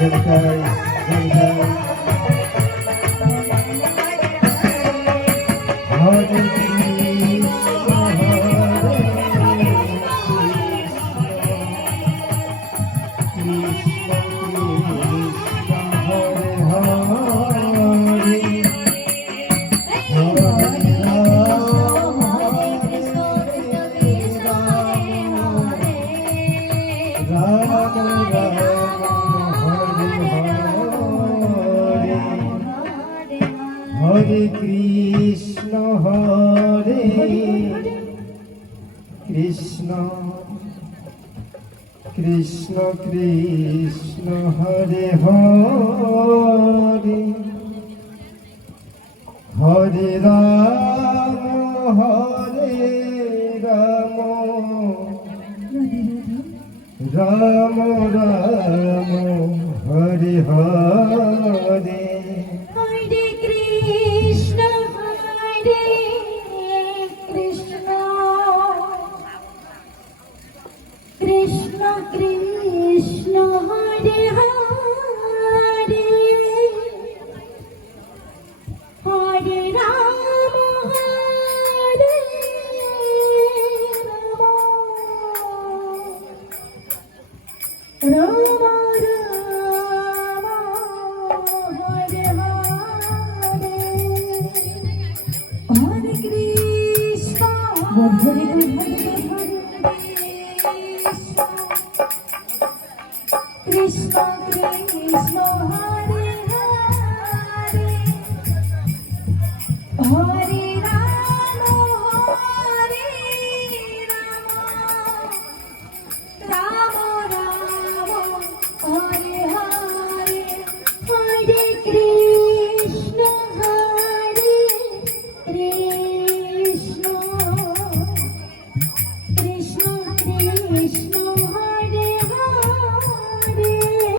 Joy Joy Hare Krishna Hare Krishna Krishna Hare Hare Hare Ram Ram Hare Krishna Hare Krishna Krishna Krishna Hare Hare Hare Ram Ram Ram Hare Hare Hare Krishna Hare Krishna Krishna Krishna Hare Hare Hare Ram Ram Ram Hare Hare Hare Krishna Hare Krishna Krishna Hare Hare Hare Ram Ram Ram Hare Hare Hare Krishna Krishna Krishna